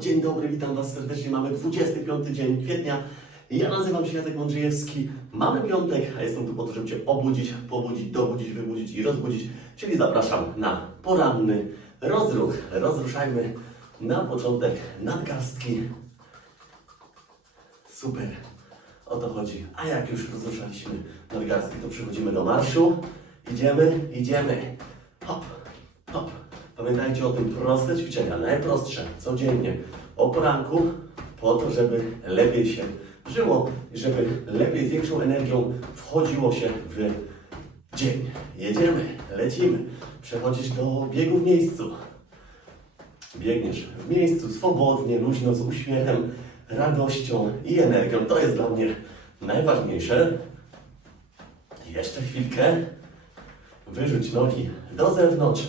dzień dobry, witam Was serdecznie. Mamy 25 dzień kwietnia. Ja nazywam się Jacek Mądrzejewski. Mamy piątek, a jestem tu po to, żeby Cię obudzić, pobudzić, dobudzić, wybudzić i rozbudzić. Czyli zapraszam na poranny rozruch. Rozruszajmy na początek nadgarstki. Super. O to chodzi. A jak już rozruszaliśmy nadgarstki, to przechodzimy do marszu. Idziemy, idziemy. Hop, hop. Pamiętajcie o tym proste ćwiczenia, najprostsze, codziennie, o poranku, po to, żeby lepiej się żyło i żeby lepiej z większą energią wchodziło się w dzień. Jedziemy, lecimy. Przechodzisz do biegu w miejscu. Biegniesz w miejscu swobodnie, luźno, z uśmiechem, radością i energią. To jest dla mnie najważniejsze. Jeszcze chwilkę. Wyrzuć nogi do zewnątrz.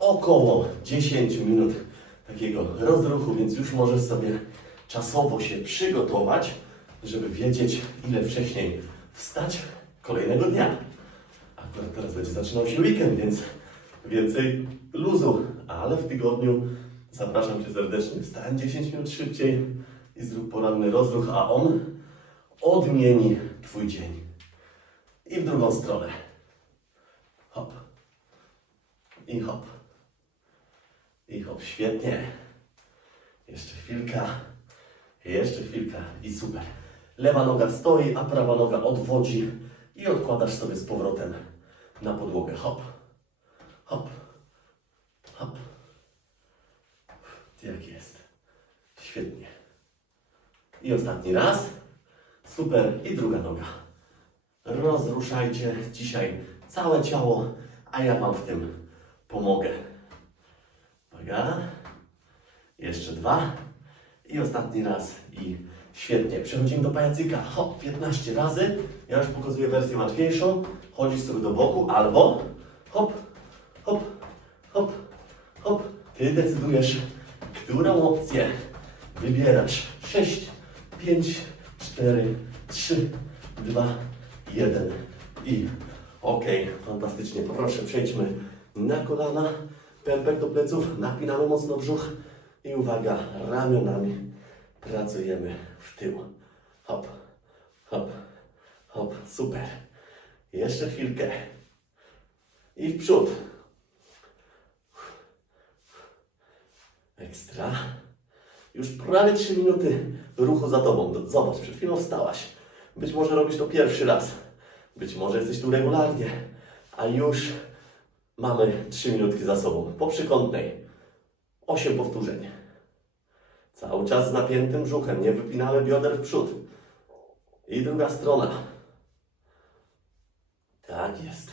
Około 10 minut takiego rozruchu, więc już możesz sobie czasowo się przygotować, żeby wiedzieć, ile wcześniej wstać kolejnego dnia. Akurat teraz będzie zaczynał się weekend, więc więcej luzu, ale w tygodniu zapraszam Cię serdecznie. Wstań 10 minut szybciej i zrób poranny rozruch, a on odmieni Twój dzień. I w drugą stronę. Hop. I hop. I hop, świetnie. Jeszcze chwilka. Jeszcze chwilka i super. Lewa noga stoi, a prawa noga odwodzi i odkładasz sobie z powrotem na podłogę. Hop. Hop. Hop. Jak jest. Świetnie. I ostatni raz. Super. I druga noga. Rozruszajcie dzisiaj całe ciało, a ja Wam w tym pomogę. Uwaga. Jeszcze dwa. I ostatni raz. I świetnie. Przechodzimy do pajacyka. Hop, 15 razy. Ja już pokazuję wersję łatwiejszą. Chodzisz sobie do boku albo hop, hop, hop, hop. Ty decydujesz, którą opcję wybierasz. 6, 5, 4, 3, 2, 1 i okej, fantastycznie. Poproszę, przejdźmy na kolana, pępek do pleców, napinamy mocno brzuch i uwaga, ramionami pracujemy w tył. Hop, hop, hop, super. Jeszcze chwilkę i w przód. Ekstra. Już prawie 3 minuty ruchu za tobą. Zobacz, przed chwilą wstałaś. Być może robisz to pierwszy raz. Być może jesteś tu regularnie. A już mamy 3 minutki za sobą. Po przykątnej. 8 powtórzeń. Cały czas z napiętym brzuchem. Nie wypinamy bioder w przód. I druga strona. Tak jest.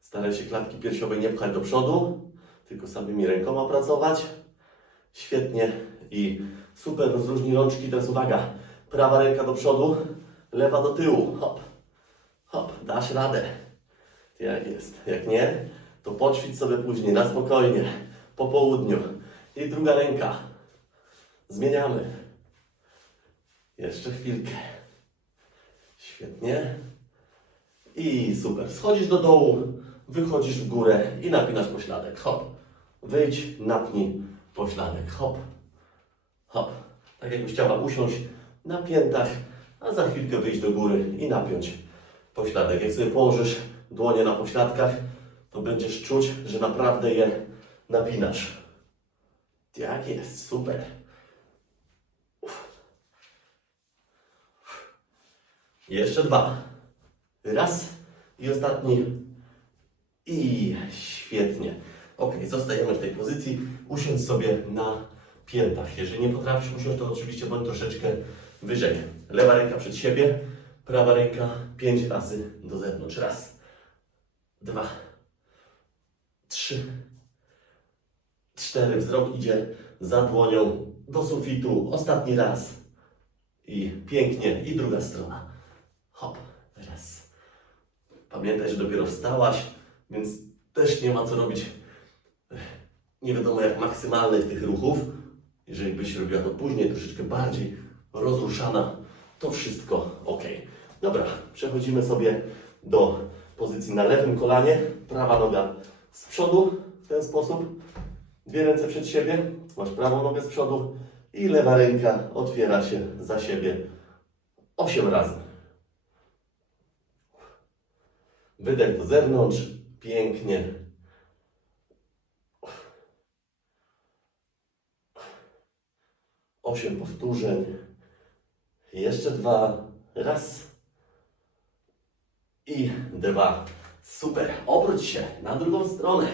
Staraj się klatki piersiowej nie pchać do przodu, tylko samymi rękoma pracować. Świetnie i super rozróżnij rączki. Teraz uwaga, prawa ręka do przodu, lewa do tyłu. Hop, hop, dasz radę. Jak jest. Jak nie, to poćwicz sobie później na spokojnie, po południu. I druga ręka. Zmieniamy. Jeszcze chwilkę. Świetnie. I super. Schodzisz do dołu, wychodzisz w górę i napinasz pośladek. Hop. Wyjdź, napnij pośladek. Hop. Hop. Tak jakbyś chciała usiąść na piętach, a za chwilkę wyjść do góry i napiąć pośladek. Jak sobie położysz dłonie na pośladkach, to będziesz czuć, że naprawdę je napinasz. Tak jest, super. Jeszcze dwa. Raz i ostatni. I świetnie. Ok, zostajemy w tej pozycji. Usiądź sobie na piętach. Jeżeli nie potrafisz usiąść, to oczywiście bądź troszeczkę wyżej. Lewa ręka przed siebie, prawa ręka pięć razy do zewnątrz. Raz, dwa, trzy, cztery. Wzrok idzie za dłonią do sufitu. Ostatni raz. I pięknie. I druga strona. Hop. Raz. Pamiętaj, że dopiero wstałaś, więc też nie ma co robić nie wiadomo jak maksymalnych tych ruchów. Jeżeli byś robiła to później, troszeczkę bardziej rozruszana, to wszystko ok. Dobra, przechodzimy sobie do pozycji na lewym kolanie. Prawa noga z przodu w ten sposób. Dwie ręce przed siebie. Masz prawą nogę z przodu, I lewa ręka otwiera się za siebie 8 razy. Wydech do zewnątrz. Pięknie. Osiem powtórzeń. Jeszcze dwa. Raz. I dwa. Super. Obróć się na drugą stronę.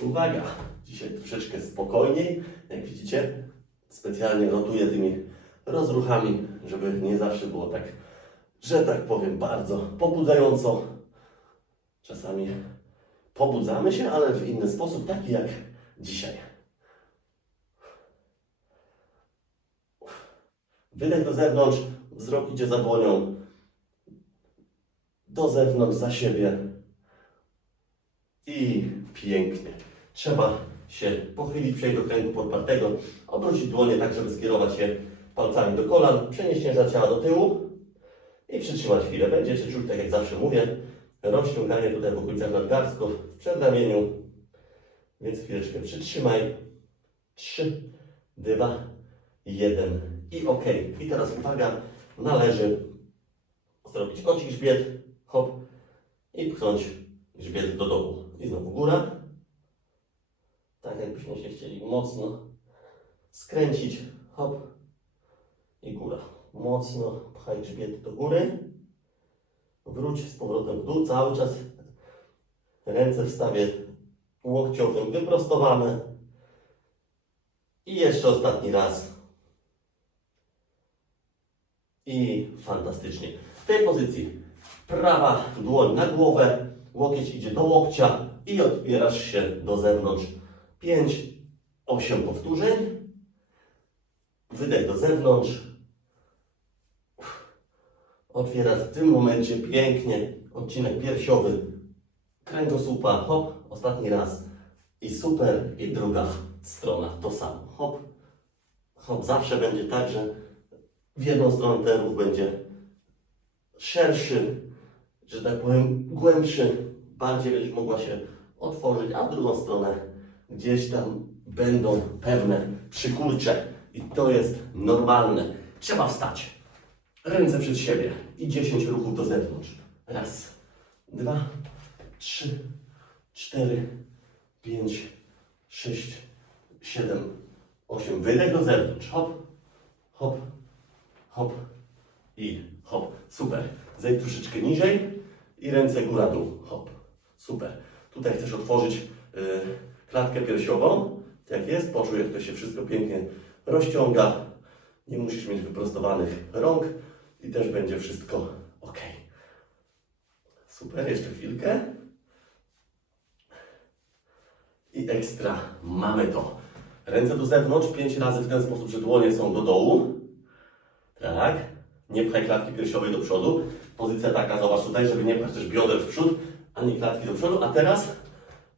Uwaga. Dzisiaj troszeczkę spokojniej. Jak widzicie, specjalnie rotuję tymi rozruchami, żeby nie zawsze było tak, że tak powiem, bardzo pobudzająco. Czasami pobudzamy się, ale w inny sposób, taki jak dzisiaj. Wydech do zewnątrz, wzrok idzie za dłonią. Do zewnątrz, za siebie. I pięknie. Trzeba się pochylić, przejść do kręgu podpartego, obrócić dłonie tak, żeby skierować je palcami do kolan, przenieść ciężar ciała do tyłu i przytrzymać chwilę. Będziecie czuć, tak jak zawsze mówię, rozciąganie tutaj w okolicach nadgarstków, w przedramieniu. Więc chwileczkę przytrzymaj. Trzy, dwa, jeden i ok. I teraz uwaga, należy zrobić koci grzbiet, hop i pchnąć grzbiet do dołu. I znowu góra. Tak jakbyśmy się chcieli mocno skręcić, hop i góra. Mocno pchaj grzbiet do góry. Wróć z powrotem w dół, cały czas ręce w stawie łokciowym wyprostowane. I jeszcze ostatni raz. I fantastycznie. W tej pozycji prawa dłoń na głowę, łokieć idzie do łokcia i odpierasz się do zewnątrz. 5, 8 powtórzeń. Wydech do zewnątrz. Otwierasz w tym momencie pięknie odcinek piersiowy kręgosłupa. Hop, ostatni raz. I super. I druga strona to samo. Hop, hop. Zawsze będzie tak, że w jedną stronę ten ruch będzie szerszy, że tak powiem głębszy, bardziej będziesz mogła się otworzyć, a w drugą stronę gdzieś tam będą pewne przykurcze i to jest normalne. Trzeba wstać. Ręce przed siebie i 10 ruchów do zewnątrz. Raz, dwa, trzy, cztery, pięć, sześć, siedem, osiem. Wydech do zewnątrz. Hop, hop, hop i hop. Super. Zejdź troszeczkę niżej i ręce góra-dół. Hop. Super. Tutaj chcesz otworzyć y, klatkę piersiową. Tak jest. Poczuj, jak to się wszystko pięknie rozciąga. Nie musisz mieć wyprostowanych rąk i też będzie wszystko ok. Super. Jeszcze chwilkę. I ekstra. Mamy to. Ręce do zewnątrz, pięć razy w ten sposób, że dłonie są do dołu. Tak. Nie pchaj klatki piersiowej do przodu. Pozycja taka, zobacz tutaj, żeby nie pchać też bioder w przód, ani klatki do przodu. A teraz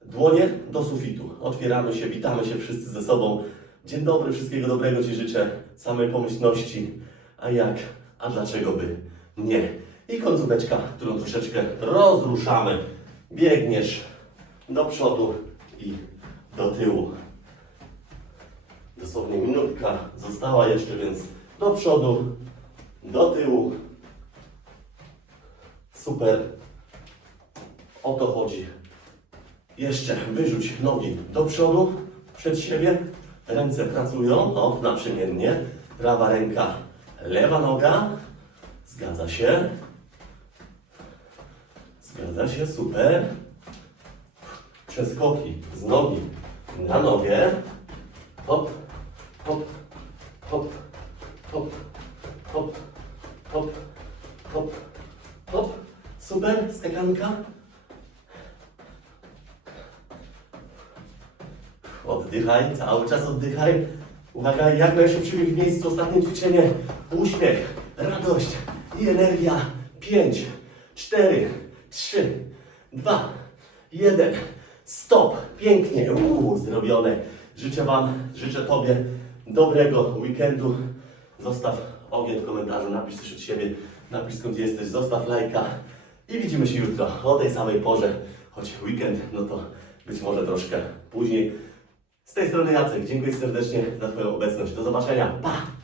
dłonie do sufitu. Otwieramy się, witamy się wszyscy ze sobą. Dzień dobry, wszystkiego dobrego Ci życzę. Samej pomyślności. A jak? A dlaczego by nie? I końcóweczka, którą troszeczkę rozruszamy. Biegniesz do przodu i do tyłu. Dosłownie minutka została jeszcze, więc do przodu, do tyłu. Super. O to chodzi. Jeszcze wyrzuć nogi do przodu, przed siebie. Ręce pracują, o, naprzemiennie. Prawa ręka, lewa noga. Zgadza się. Zgadza się, super. Przeskoki z nogi na nogę. Hop, hop, hop, hop, hop, hop, hop, hop. Skakanka. Oddychaj, cały czas oddychaj. Uwaga, jak najszybciej w miejscu, ostatnie ćwiczenie. Uśmiech, radość i energia. Pięć, cztery, trzy, dwa, jeden. Stop. Pięknie. Uuu, zrobione. Życzę Wam, życzę Tobie dobrego weekendu. Zostaw ogień w komentarzu, napisz coś od siebie, napisz skąd jesteś, zostaw lajka i widzimy się jutro o tej samej porze. Choć weekend, no to być może troszkę później. Z tej strony Jacek. Dziękuję serdecznie za Twoją obecność. Do zobaczenia. Pa!